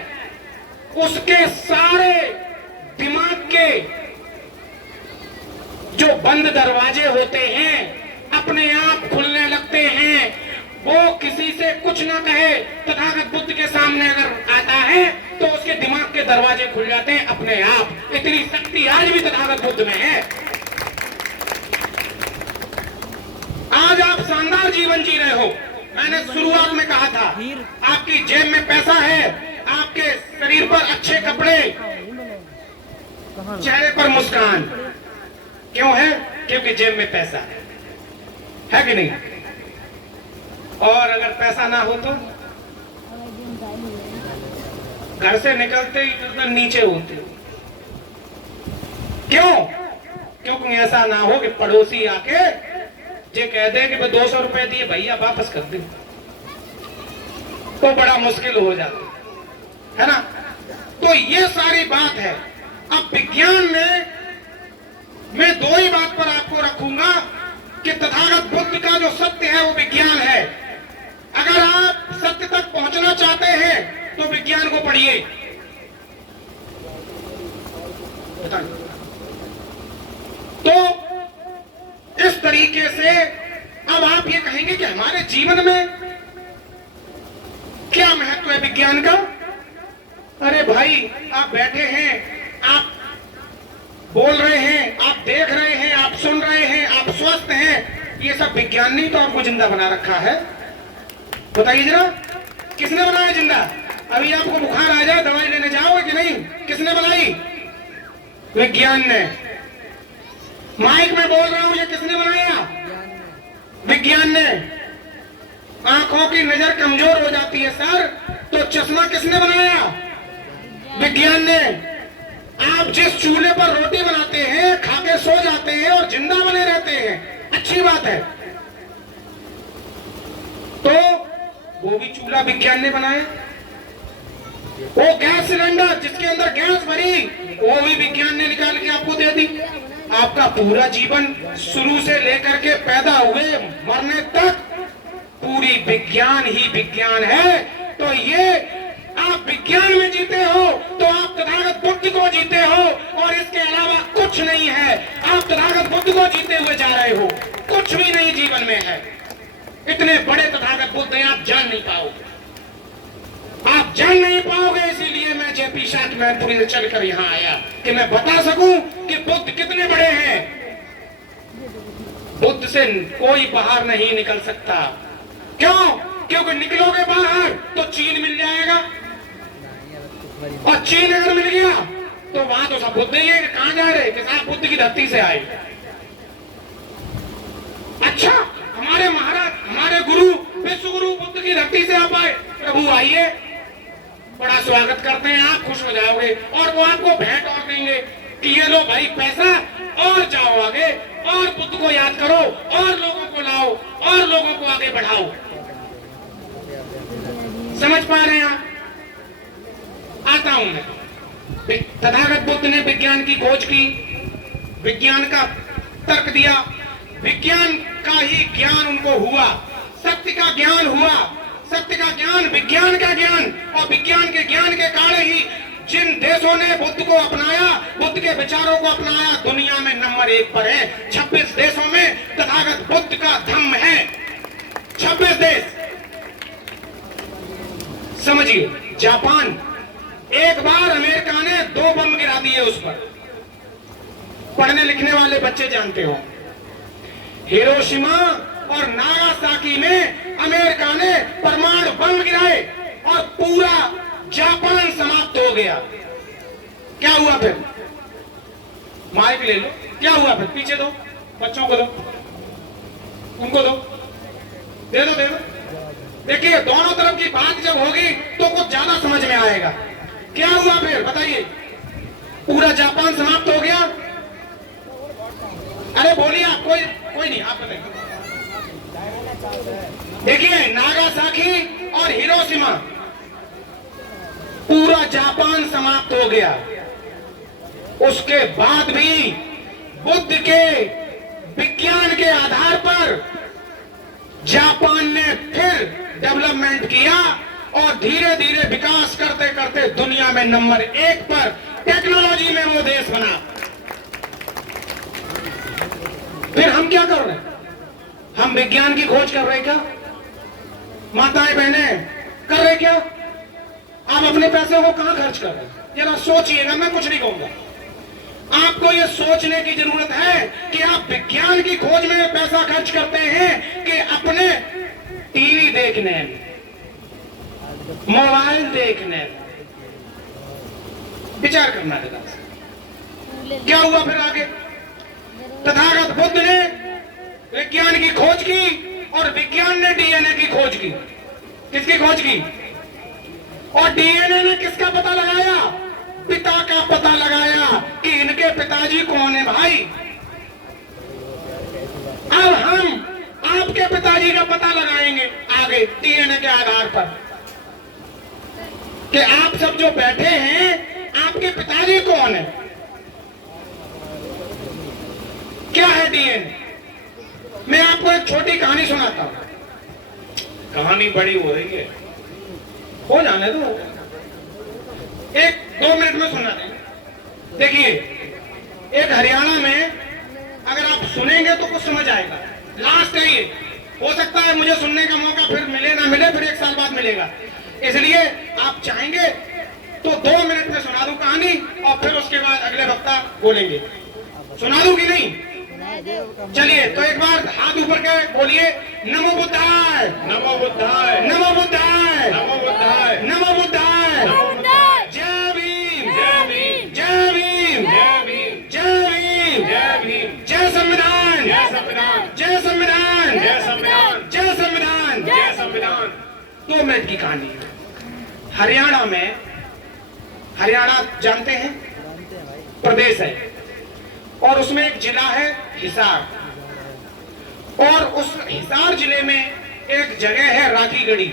उसके सारे दिमाग के जो बंद दरवाजे होते हैं अपने आप खुलने लगते हैं। वो किसी से कुछ ना कहे, तथागत बुद्ध के सामने अगर आता है तो उसके दिमाग के दरवाजे खुल जाते हैं अपने आप। इतनी शक्ति आज भी तथागत बुद्ध में है। आज आप शानदार जीवन जी रहे हो। मैंने शुरुआत में कहा था, आपकी जेब में पैसा है, आपके शरीर पर अच्छे कपड़े, चेहरे पर मुस्कान, क्यों है? क्योंकि जेब में पैसा है कि नहीं? और अगर पैसा ना हो तो घर से निकलते ही तो नीचे होते हो। क्यों? क्योंकि ऐसा ना हो कि पड़ोसी आके ये कह दे कि 200 रुपए दिए भैया वापस कर दे, तो बड़ा मुश्किल हो जाता है ना। तो ये सारी बात है। अब विज्ञान में मैं दो ही बात पर आपको रखूंगा कि तथागत बुद्ध का जो सत्य है वो विज्ञान है। अगर आप सत्य तक पहुंचना चाहते हैं तो विज्ञान को पढ़िए। तो इस तरीके से अब आप ये कहेंगे कि हमारे जीवन में क्या महत्व है विज्ञान का? अरे भाई, आप बैठे हैं, आप बोल रहे हैं, आप देख रहे हैं, आप सुन रहे हैं, आप स्वस्थ हैं, ये सब विज्ञान नहीं तो आपको जिंदा बना रखा है? बताइए जरा, किसने बनाया जिंदा? अभी आपको बुखार आ जाए, दवाई लेने जाओगे कि नहीं? किसने बनाई? विज्ञान ने। माइक में बोल रहा हूं, ये किसने बनाया? विज्ञान ने। आंखों की नजर कमजोर हो जाती है सर, तो चश्मा किसने बनाया? विज्ञान ने। आप जिस चूल्हे पर रोटी बनाते हैं, खा के सो जाते हैं और जिंदा बने रहते हैं, अच्छी बात है। तो वो भी चूल्हा विज्ञान ने बनाया। वो गैस सिलेंडर जिसके अंदर गैस भरी, वो भी विज्ञान ने निकाल के आपको दे दी। आपका पूरा जीवन शुरू से लेकर के पैदा हुए मरने तक पूरी विज्ञान ही विज्ञान है। तो ये आप विज्ञान में जीते हो तो आप तथागत बुद्ध को जीते हो, और इसके अलावा कुछ नहीं है। आप तथागत बुद्ध को जीते हुए जा रहे हो, कुछ भी नहीं जीवन में है। इतने बड़े तथागत बुद्ध हैं, आप जान नहीं पाओगे, आप जान नहीं पाओगे। इसीलिए मैं जेपी शाह मैनपुरी से चलकर यहाँ आया कि मैं बता सकूं कि बुद्ध कितने बड़े हैं। बुद्ध से कोई बाहर नहीं निकल सकता। क्यों? क्योंकि निकलोगे बाहर तो चीन मिल जाएगा, और चीन अगर मिल गया तो वहां तो सब बुद्ध ही है। कहां जा रहे? कि साहब बुद्ध की धरती से आए। अच्छा, हमारे महाराज, हमारे गुरु, विश्व गुरु बुद्ध की धरती से आप आए, प्रभु आइए, बड़ा स्वागत करते हैं, आप खुश हो जाओगे, और वो आपको भेंट और देंगे। कि ये लो भाई पैसा और जाओ आगे और बुद्ध को याद करो और लोगों को लाओ और लोगों को आगे बढ़ाओ। समझ पा रहे हैं आप? आता हूं मैं। तथागत बुद्ध ने विज्ञान की खोज की, विज्ञान का तर्क दिया, विज्ञान का ही ज्ञान उनको हुआ, सत्य का ज्ञान हुआ, सत्य का ज्ञान विज्ञान का ज्ञान, और विज्ञान के ज्ञान के कारण ही जिन देशों ने बुद्ध को अपनाया, बुद्ध के विचारों को अपनाया, दुनिया में नंबर 1 पर है। 26 देशों में तथागत बुद्ध का धम्म है। 26 देश। समझिए, जापान, एक बार अमेरिका ने 2 बम गिरा दिए उस पर। पढ़ने लिखने वाले बच्चे जानते हो, हिरोशिमा और नागासाकी में अमेरिका ने परमाणु बम गिराए और पूरा जापान समाप्त हो गया। क्या हुआ फिर? माइक ले लो। क्या हुआ फिर? पीछे दो, बच्चों को दो, उनको दो, दे दो, दे दो। देखिए, दोनों तरफ की बात जब होगी तो कुछ ज्यादा समझ में आएगा। क्या हुआ फिर बताइए? पूरा जापान समाप्त हो गया। अरे बोलिए आप, कोई नहीं, आप बताइए। देखिए, नागासाकी और हिरोशिमा, पूरा जापान समाप्त हो गया। उसके बाद भी बुद्ध के विज्ञान के आधार पर जापान ने फिर डेवलपमेंट किया और धीरे धीरे विकास करते करते दुनिया में नंबर 1 पर टेक्नोलॉजी में वो देश बना। फिर हम क्या कर रहे हैं? हम विज्ञान की खोज कर रहे हैं क्या? माताएं बहनें कर रहे क्या? आप अपने पैसे को कहां खर्च कर रहे हैं? जरा सोचिएगा, मैं कुछ नहीं कहूंगा। आपको यह सोचने की जरूरत है कि आप विज्ञान की खोज में पैसा खर्च करते हैं कि अपने टीवी देखने, मोबाइल देखने। विचार करना है। क्या हुआ फिर आगे? तथागत बुद्ध ने विज्ञान की खोज की और विज्ञान ने डीएनए की खोज की। किसकी खोज की? और डीएनए ने किसका पता लगाया? पिता का पता लगाया कि इनके पिताजी कौन है भाई। अब हम आपके पिताजी का पता लगाएंगे आगे डीएनए के आधार पर कि आप सब जो बैठे हैं, आपके पिताजी कौन है। क्या है डीएनए? मैं आपको एक छोटी कहानी सुनाता हूं। कहानी बड़ी हो रही है, हो जाने दो, 1-2 मिनट में सुना देंगे। देखिए, एक हरियाणा में, अगर आप सुनेंगे तो कुछ समझ आएगा। लास्ट है ये, हो सकता है मुझे सुनने का मौका फिर मिले ना मिले, फिर 1 साल बाद मिलेगा। इसलिए आप चाहेंगे तो 2 मिनट में सुना दूं कहानी और फिर उसके बाद अगले वक्ता बोलेंगे। सुना दूं कि नहीं? चलिए, तो एक बार हाथ ऊपर के बोलिए, नमो बुद्धाय, नमो बुद्धाय, नमो बुद्धाय, नमो बुद्धाय, नमो बुद्धाय, जय भीम, जय भीम, जय भीम, जय भीम, जय भीम, जय भीम, जय संविधान, जय संविधान, जय संविधान, जय संविधान, जय संविधान, जय संविधान। 2 मिनट की कहानी। हरियाणा में, हरियाणा जानते हैं प्रदेश है, और उसमें एक जिला है हिसार, और उस हिसार जिले में एक जगह है राखीगढ़ी।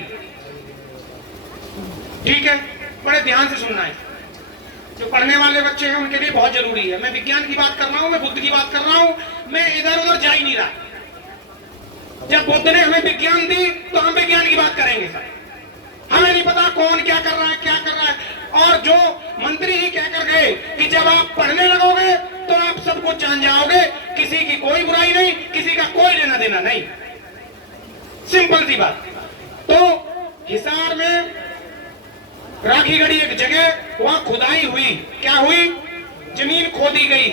ठीक है, बड़े ध्यान से सुनना है। जो पढ़ने वाले बच्चे हैं उनके लिए बहुत जरूरी है। मैं विज्ञान की बात कर रहा हूं, मैं बुद्ध की बात कर रहा हूं, मैं इधर उधर जा ही नहीं रहा। जब बुद्ध ने हमें विज्ञान दी तो हम विज्ञान की बात करेंगे सर। हमें नहीं पता कौन क्या कर रहा है, क्या कर रहा है। और जो मंत्री ही कहकर गए कि जब आप पढ़ने लगोगे तो आप सब कुछ जान जाओगे, किसी की कोई बुराई नहीं, किसी का कोई लेना देना नहीं। सिंपल सी बात। तो हिसार में राखीगढ़ी एक जगह, वहां खुदाई हुई। क्या हुई? जमीन खोदी गई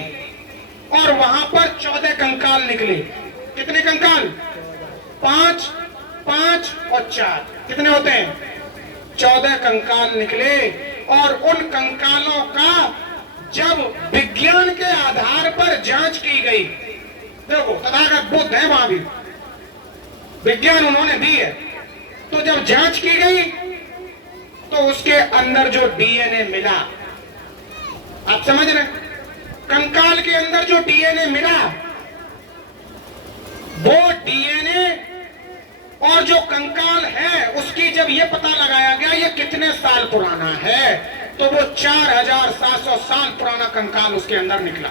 और वहां पर 14 कंकाल निकले। कितने कंकाल? 5, 5 और 4 कितने होते हैं? 14 कंकाल निकले। और उन कंकालों का जब विज्ञान के आधार पर जांच की गई, देखो तथागत बुद्ध है, वहां भी विज्ञान उन्होंने दी है, तो जब जांच की गई तो उसके अंदर जो डीएनए मिला, आप समझ रहे, कंकाल के अंदर जो डीएनए मिला, वो डीएनए और जो कंकाल है उसकी जब ये पता लगाया गया ये कितने साल पुराना है, तो वो 4700 साल पुराना कंकाल उसके अंदर निकला।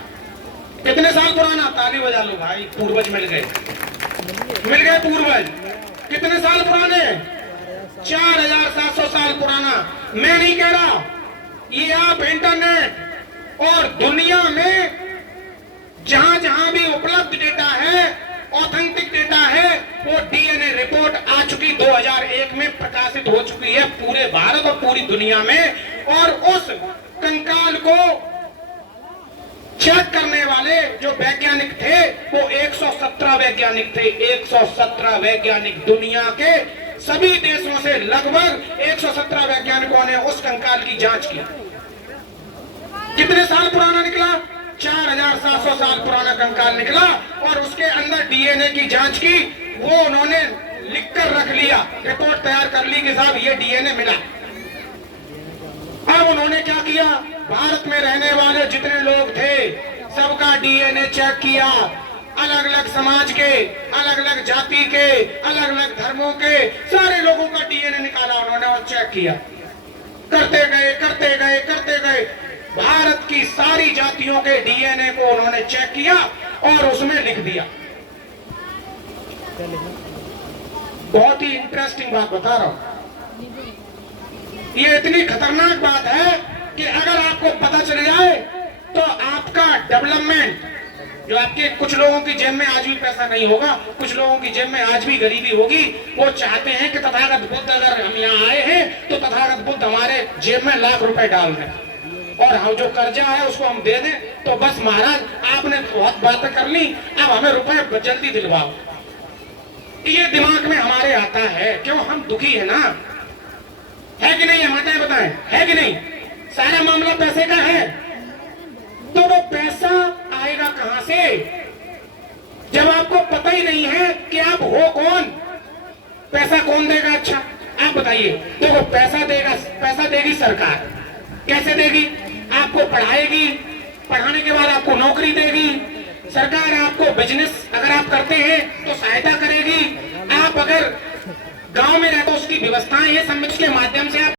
कितने साल पुराना? ताली बजा लो भाई, पूर्वज मिल गए पूर्वज। कितने साल पुराने? 4700 साल पुराना। मैं नहीं कह रहा, ये आप इंटरनेट और दुनिया में जहां जहां भी उपलब्ध डेटा है, ऑथेंटिक डेटा है, वो डीएनए रिपोर्ट आ चुकी 2001 में प्रकाशित हो चुकी है पूरे भारत और पूरी दुनिया में। और उस कंकाल को चेक करने वाले जो वैज्ञानिक थे वो 117 वैज्ञानिक थे। 117 वैज्ञानिक, दुनिया के सभी देशों से लगभग 117 वैज्ञानिकों ने उस कंकाल की जांच की। कितने साल पुराना निकला? 4700 साल पुराना कंकाल निकला और उसके अंदर डीएनए की जांच की। वो उन्होंने लिखकर रख लिया, रिपोर्ट तैयार कर ली कि साहब ये डीएनए मिला। अब उन्होंने क्या किया? भारत में रहने वाले जितने लोग थे सबका डीएनए चेक किया। अलग अलग समाज के, अलग अलग जाति के, अलग अलग धर्मों के सारे लोगों का डीएनए निकाला उन्होंने और चेक किया। करते गए भारत की सारी जातियों के डीएनए को उन्होंने चेक किया और उसमें लिख दिया। बहुत ही इंटरेस्टिंग बात बता रहा हूं। ये इतनी खतरनाक बात है कि अगर आपको पता चल जाए तो आपका डेवलपमेंट, जो आपके कुछ लोगों की जेब में आज भी पैसा नहीं होगा, कुछ लोगों की जेब में आज भी गरीबी होगी, वो चाहते हैं कि तथागत बुद्ध अगर हम यहाँ आए हैं तो तथागत बुद्ध हमारे जेब में लाख रुपए डाल दें और हम जो कर्जा है उसको हम दे दें, तो बस महाराज आपने बहुत बातें कर ली, अब हमें रुपए जल्दी दिलवाओ। ये दिमाग में हमारे आता है। क्यों? हम दुखी है ना, है कि नहीं? माताएं बताएं, है कि नहीं? सारा मामला पैसे का है। तो वो पैसा आएगा कहां से जब आपको पता ही नहीं है कि आप हो कौन? पैसा कौन देगा? अच्छा आप बताइए। तो वो पैसा देगी सरकार। कैसे देगी? आपको पढ़ाएगी, पढ़ाने के बाद आपको नौकरी देगी। सरकार आपको बिजनेस अगर आप करते हैं तो सहायता करेगी। आप अगर गांव में रहते हो उसकी व्यवस्थाएं हैं, सब के माध्यम से आप